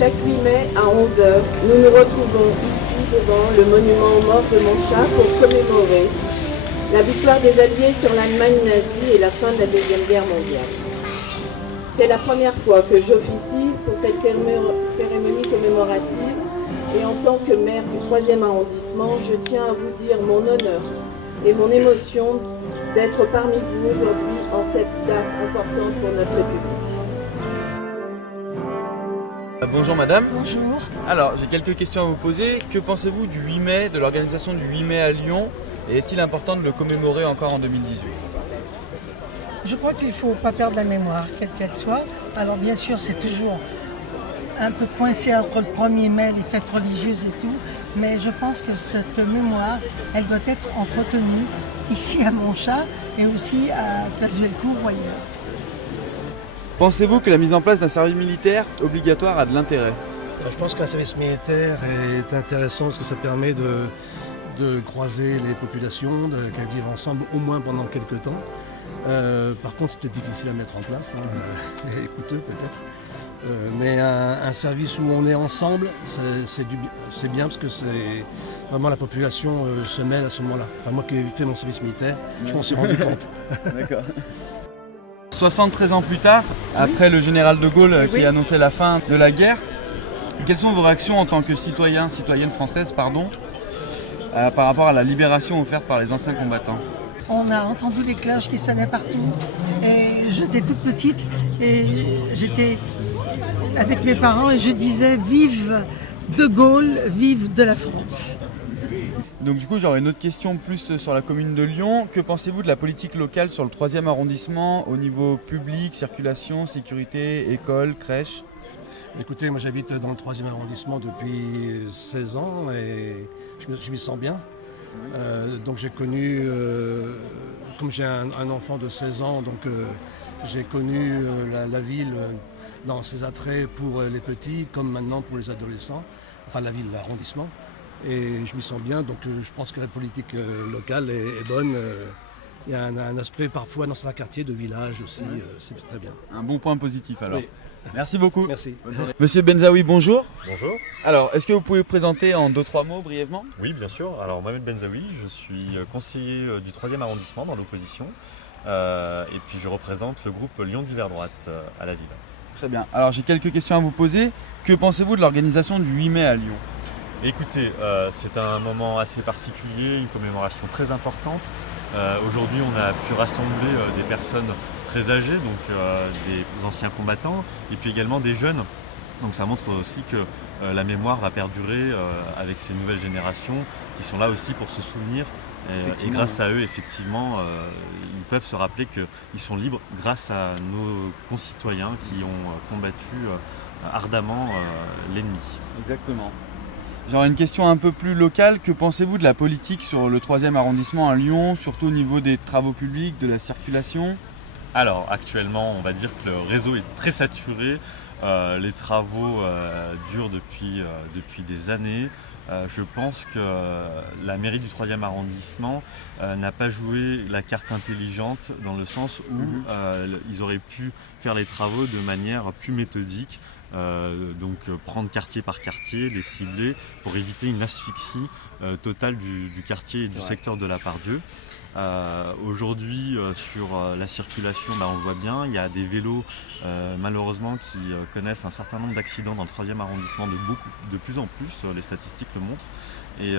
Chaque 8 mai à 11 h, nous nous retrouvons ici devant le monument aux morts de Montchat pour commémorer la victoire des Alliés sur l'Allemagne nazie et la fin de la Deuxième Guerre mondiale. C'est la première fois que j'officie pour cette cérémonie commémorative et en tant que maire du 3e arrondissement, je tiens à vous dire mon honneur et mon émotion d'être parmi vous aujourd'hui en cette date importante pour notre République. Bonjour madame. Bonjour. Alors j'ai quelques questions à vous poser. Que pensez-vous du 8 mai, de l'organisation du 8 mai à Lyon? Et est-il important de le commémorer encore en 2018? Je crois qu'il ne faut pas perdre la mémoire, quelle qu'elle soit. Alors bien sûr, c'est toujours un peu coincé entre le 1er mai, les fêtes religieuses et tout, mais je pense que cette mémoire, elle doit être entretenue ici à Montchat et aussi à Place Vellecourt ou ailleurs. Pensez-vous que la mise en place d'un service militaire obligatoire a de l'intérêt? Je pense qu'un service militaire est intéressant parce que ça permet de croiser les populations, qu'elles vivent ensemble au moins pendant quelques temps. Par contre, c'est peut-être difficile à mettre en place, et coûteux peut-être. Mais un service où on est ensemble, c'est bien parce que c'est vraiment la population se mêle à ce moment-là. Enfin, moi qui ai fait mon service militaire, je m'en suis rendu compte. D'accord. 73 ans plus tard, après le général de Gaulle qui annonçait la fin de la guerre, quelles sont vos réactions en tant que citoyenne française, par rapport à la libération offerte par les anciens combattants? On a entendu les cloches qui sonnaient partout et j'étais toute petite et j'étais avec mes parents et je disais vive de Gaulle, vive de la France. Donc du coup j'aurais une autre question plus sur la commune de Lyon. Que pensez-vous de la politique locale sur le 3e arrondissement au niveau public, circulation, sécurité, école, crèche? Écoutez, moi j'habite dans le 3e arrondissement depuis 16 ans et je m'y sens bien. Donc j'ai connu, comme j'ai un enfant de 16 ans, donc j'ai connu la ville dans ses attraits pour les petits comme maintenant pour les adolescents, enfin la ville, l'arrondissement. Et je m'y sens bien, donc je pense que la politique locale est bonne. Il y a un aspect parfois dans certains quartiers de village aussi, c'est très bien. Un bon point positif alors. Oui. Merci beaucoup. Merci. Monsieur Benzaoui, bonjour. Bonjour. Alors, est-ce que vous pouvez vous présenter en 2-3 mots brièvement? Oui, bien sûr. Alors, Mohamed Benzaoui, je suis conseiller du 3e arrondissement dans l'opposition. Et puis, je représente le groupe Lyon d'hiver droite à la ville. Très bien. Alors, j'ai quelques questions à vous poser. Que pensez-vous de l'organisation du 8 mai à Lyon? Écoutez, c'est un moment assez particulier, une commémoration très importante. Aujourd'hui, on a pu rassembler des personnes très âgés, donc des anciens combattants, et puis également des jeunes. Donc ça montre aussi que la mémoire va perdurer avec ces nouvelles générations qui sont là aussi pour se souvenir. Et grâce à eux, effectivement, ils peuvent se rappeler qu'ils sont libres grâce à nos concitoyens qui ont combattu ardemment l'ennemi. Exactement. J'aurais une question un peu plus locale. Que pensez-vous de la politique sur le 3e arrondissement à Lyon, surtout au niveau des travaux publics, de la circulation? Alors actuellement, on va dire que le réseau est très saturé. Les travaux durent depuis des années. Je pense que la mairie du 3e arrondissement n'a pas joué la carte intelligente dans le sens où ils auraient pu faire les travaux de manière plus méthodique. Donc prendre quartier par quartier, les cibler pour éviter une asphyxie totale du quartier et du secteur de la Pardieu. Aujourd'hui sur la circulation, on le voit bien, il y a des vélos malheureusement qui connaissent un certain nombre d'accidents dans le 3e arrondissement de plus en plus, les statistiques le montrent, et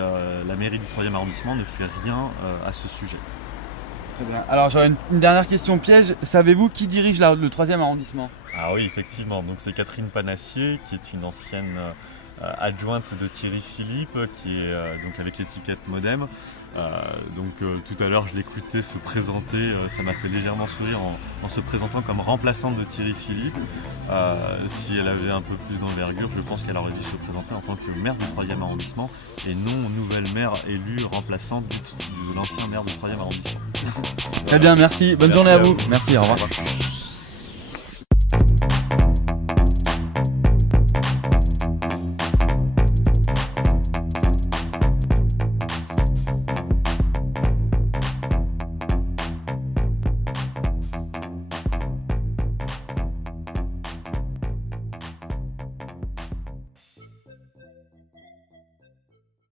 la mairie du 3e arrondissement ne fait rien à ce sujet. Très bien. Alors j'aurais une dernière question piège. Savez-vous qui dirige le 3e arrondissement? Ah oui, effectivement, donc c'est Catherine Panassier qui est une ancienne adjointe de Thierry Philippe qui est donc avec l'étiquette Modem. Tout à l'heure je l'écoutais se présenter, ça m'a fait légèrement sourire en se présentant comme remplaçante de Thierry Philippe. Si elle avait un peu plus d'envergure, je pense qu'elle aurait dû se présenter en tant que maire du 3e arrondissement et non nouvelle maire élue remplaçante de l'ancien maire du 3e arrondissement. Très bien, merci. Bonne journée à vous. Merci, au revoir.